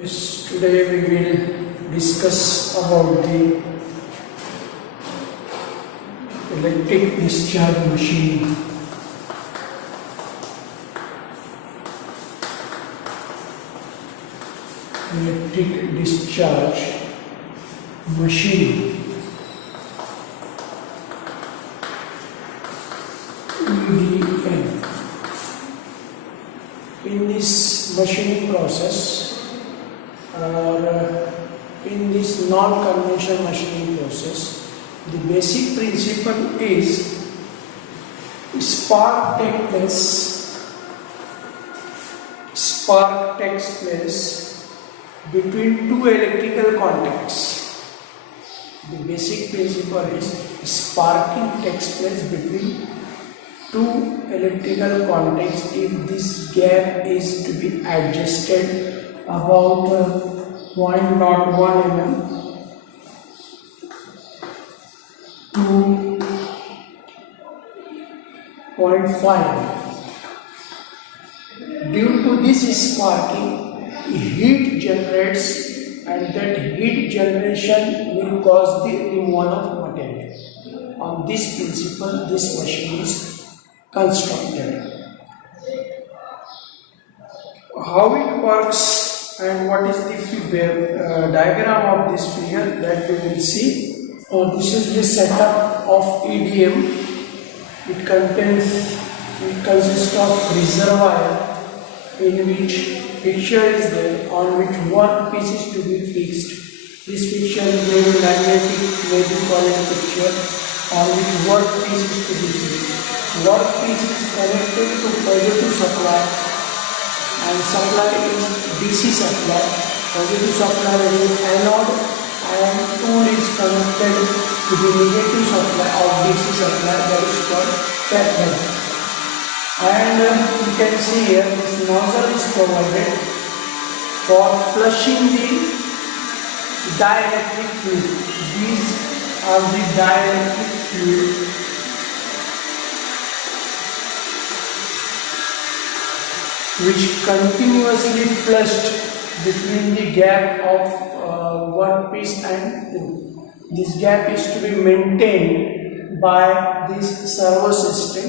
Yes, today we will discuss about the electric discharge machine. Electric discharge machine. EDM. In this machining process, or in this non-conventional machining process, the basic principle is spark takes place between two electrical contacts. The basic principle is sparking takes place between two electrical contacts if this gap is to be adjusted about 0.01 mm to 0.5. Due to this sparking, heat generates, and that heat generation will cause the removal of material. On this principle, this machine is constructed. How it works and what is the diagram of this figure, that we will see. This is the setup of EDM. It consists of reservoir in which fixture is there on which workpiece is to be fixed. This fixture may be magnetic, may be coiled fixture on which workpiece is to be fixed. Workpiece is connected to positive supply, and supply is DC supply. Positive supply is anode, and tool is connected to the negative supply of DC supply, that is called cathode. And you can see here this nozzle is provided for flushing the dielectric fluid. These are the dielectric fluid which continuously flushed between the gap of workpiece and tool. This gap is to be maintained by this servo system.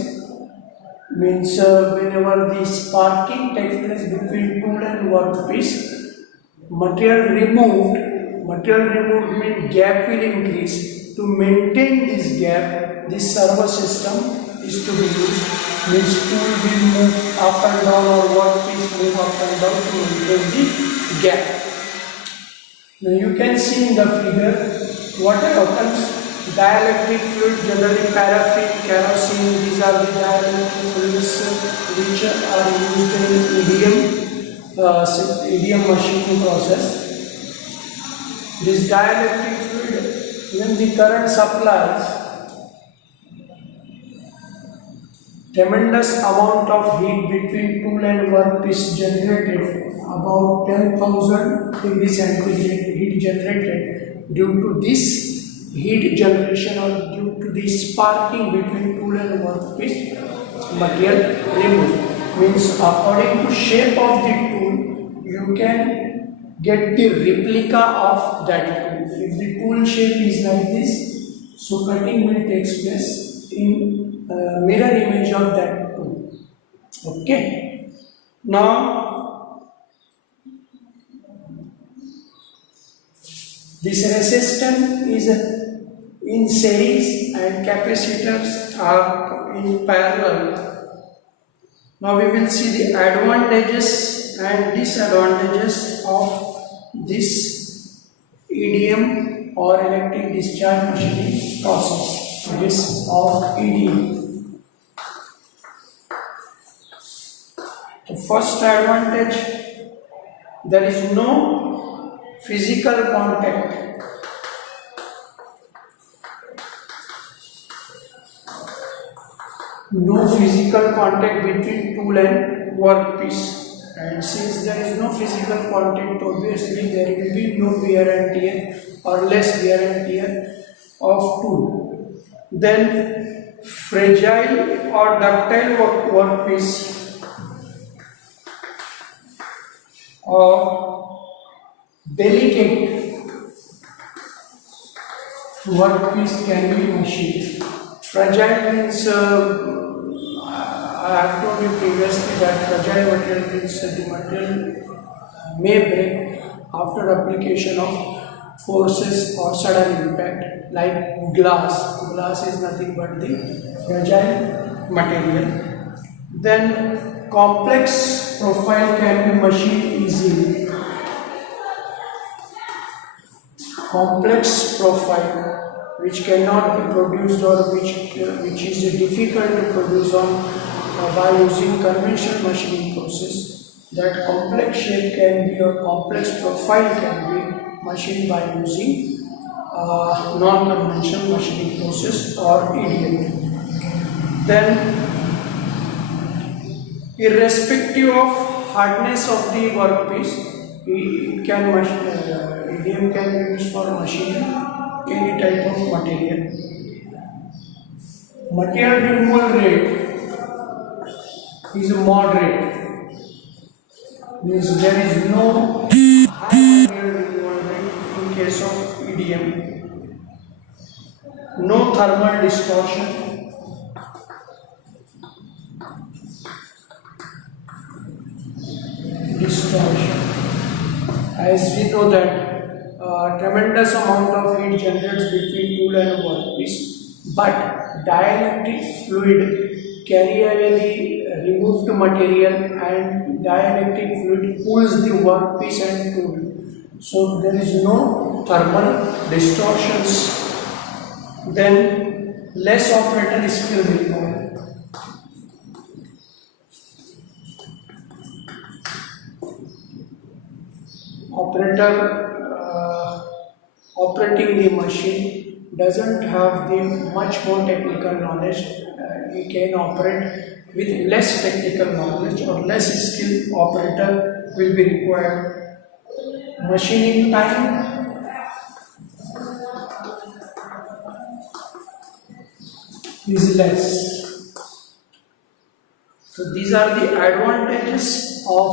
Means whenever the sparking takes place between tool and workpiece, material removed means gap will increase. To maintain this gap, this servo system is to be used. Means tool will move up and down or workpiece move up and down to maintain the gap. Now you can see in the figure what happens. Dielectric fluid, generally paraffin, kerosene, these are the dielectric fluids which are used in EDM machining process. This dielectric fluid, when the current supplies tremendous amount of heat between tool and workpiece generated, about 10,000 degrees centigrade heat generated. Due to this heat generation or due to the sparking between tool and workpiece, material removed. Means according to shape of the tool, you can get the replica of that tool. If the tool shape is like this, so cutting will take place in mirror image of that tool. Okay. Now this resistance is in series and capacitors are in parallel. Now we will see the advantages and disadvantages of this EDM or electric discharge machining process. This of EDM. The first advantage, there is no physical contact. No physical contact between tool and workpiece, and since there is no physical contact, obviously there will be no wear and tear or less wear and tear of tool. Then fragile or ductile workpiece delicate workpiece can be machined. Fragile means I have told you previously that fragile material means the material may break after application of forces or sudden impact, like glass. Glass is nothing but the fragile material. Then complex profile can be machined easily. Complex profile which cannot be produced or which is difficult to produce by using conventional machining process. That complex shape can be or complex profile can be machined by using non-conventional machining process or EDM. Then, irrespective of hardness of the workpiece, EDM can be used for machining any type of material. Material removal rate is moderate. Means there is no high material removal rate in case of EDM. No thermal distortion. As we know that tremendous amount of heat generates between tool and workpiece, but dielectric fluid carry away the removed material and dielectric fluid pulls the workpiece and tool. So there is no thermal distortions. Then less operator skill required. Operator operating the machine doesn't have the much more technical knowledge. He can operate with less technical knowledge or less skilled operator will be required. Machining time is less. So these are the advantages of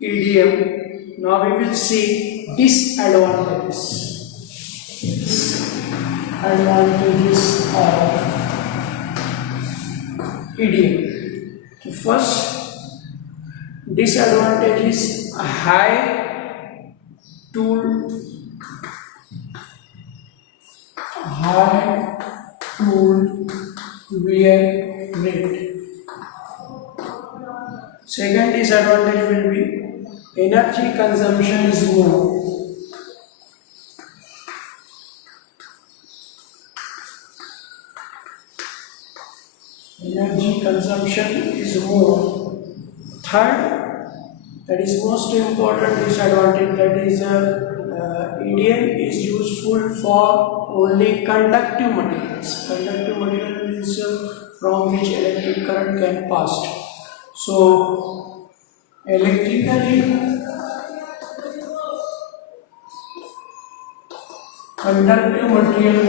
EDM. Now we will see disadvantages. Advantages of EDM. So first disadvantage is a high tool wear rate. Second disadvantage will be energy consumption is more. Energy consumption is more. Third, that is most important disadvantage, that is EDM is useful for only conductive materials. Conductive material means from which electric current can pass. So electrically conductive material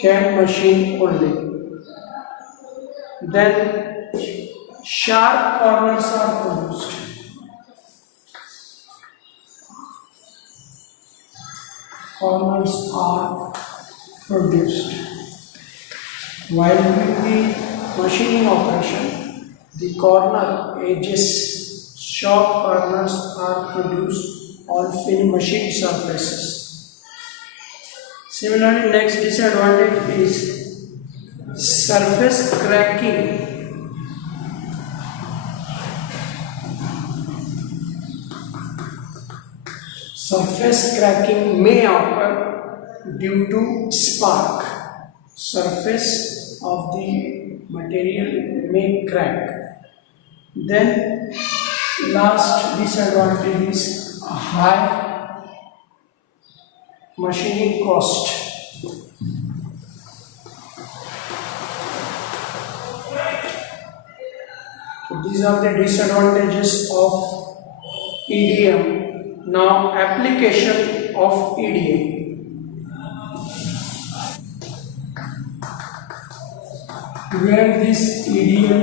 can machine only. Then sharp corners are produced. While doing the machining operation, the corner edges, sharp corners are produced on thin machine surfaces. Similarly, next disadvantage is surface cracking. Surface cracking may occur due to spark. Surface of the material may crack. Then last disadvantage is a high machining cost. So these are the disadvantages of EDM. Now application of EDM. Where this EDM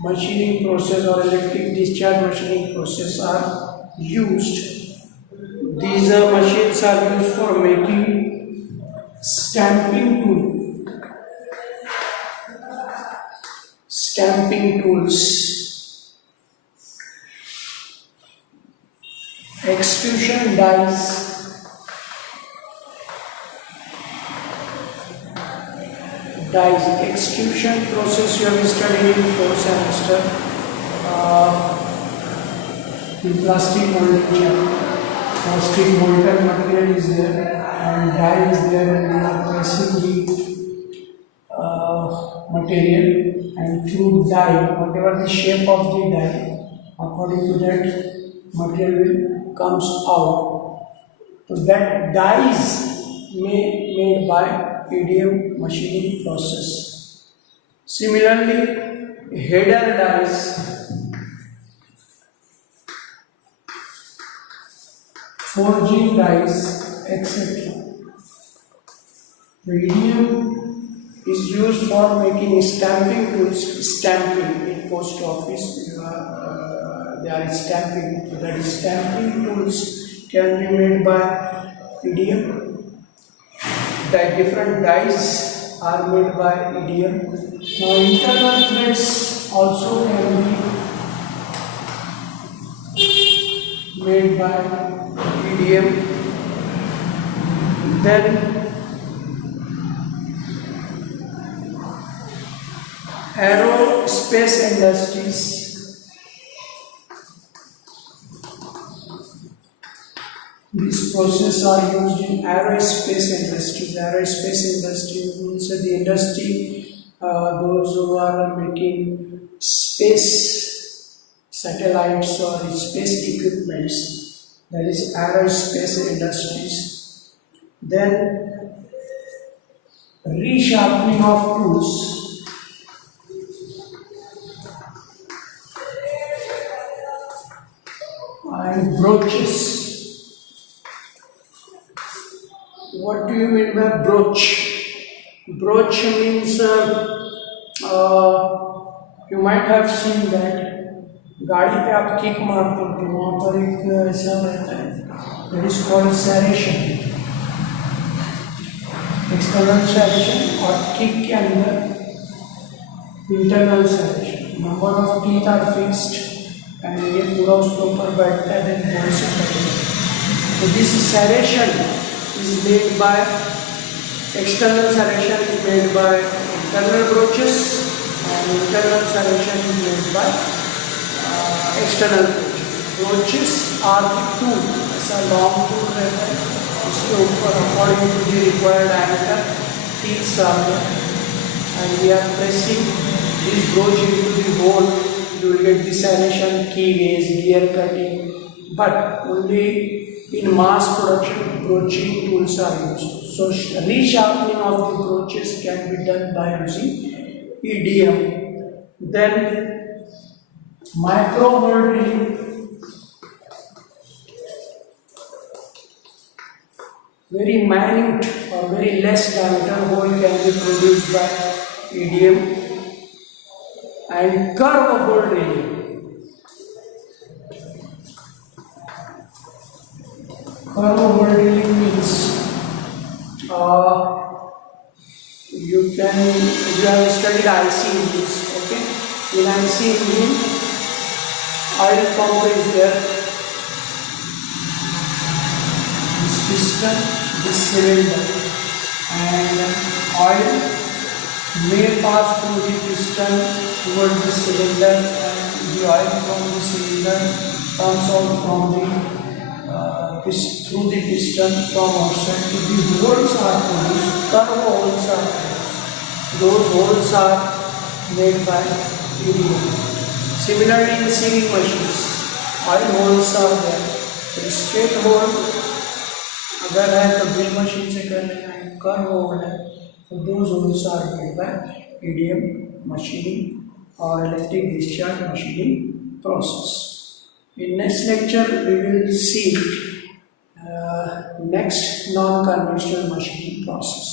machining process or electric discharge machining process are used. These machines are used for making stamping tools, extrusion dies, extrusion process you have studied in 4th semester in plastic molding chapter. Plastic molten material is there and die is there, and we are pressing the material, and through die, whatever the shape of the die, according to that material will comes out. So that die is made by EDM machining process. Similarly, header dies, forging dies, etc. The EDM is used for making stamping tools. Stamping in post office, they are stamping. That is, stamping tools can be made by EDM. That different dies are made by EDM. Now, internal threads also can be made by EDM. Then aerospace industries. These processes are used in aerospace industries. Aerospace industry means the industry, those who are making space satellites or space equipments. That is aerospace industries. Then resharpening of tools. And brooches. What do you mean by brooch? Brooch means you might have seen that गाड़ी पे आप kick मारते हो तो वहाँ पर एक ऐसा रहता है, that is called serration, external serration, और किक के अंदर internal serration. Number of teeth are fixed and ये पूरा उसके ऊपर बैठता है, then बोल से करेंगे. So this serration is made by external serration is made by internal brooches, and internal serration is made by external brooches. Are the tool, ऐसा long tool रहता है, उसके ऊपर according to the required diameter teeth are there, and we are pressing this brooch into the hole. You will get the serration, keyways, gear cutting, but only in mass production broaching tools are used. So resharpening of the brooches can be done by using EDM. Then micro hole drilling. Very minute or very less diameter hole can be produced by EDM. And curve hole drilling. Curve hole drilling means you have studied IC engines, okay? In IC engine, oil pump is there. This piston, this cylinder, and oil may pass through the piston towards the cylinder, and the oil from the cylinder comes out from the through the piston from outside. So the holes are produced, curve holes are produced. Those holes are made by EDM. Similarly, in sewing machines, oil holes are there. So straight hole अगर है तो drill machine से कर लेना है, curve whole है तो those holes are made by EDM machining or electric discharge machining process. In next lecture we will see next non-conventional machining process.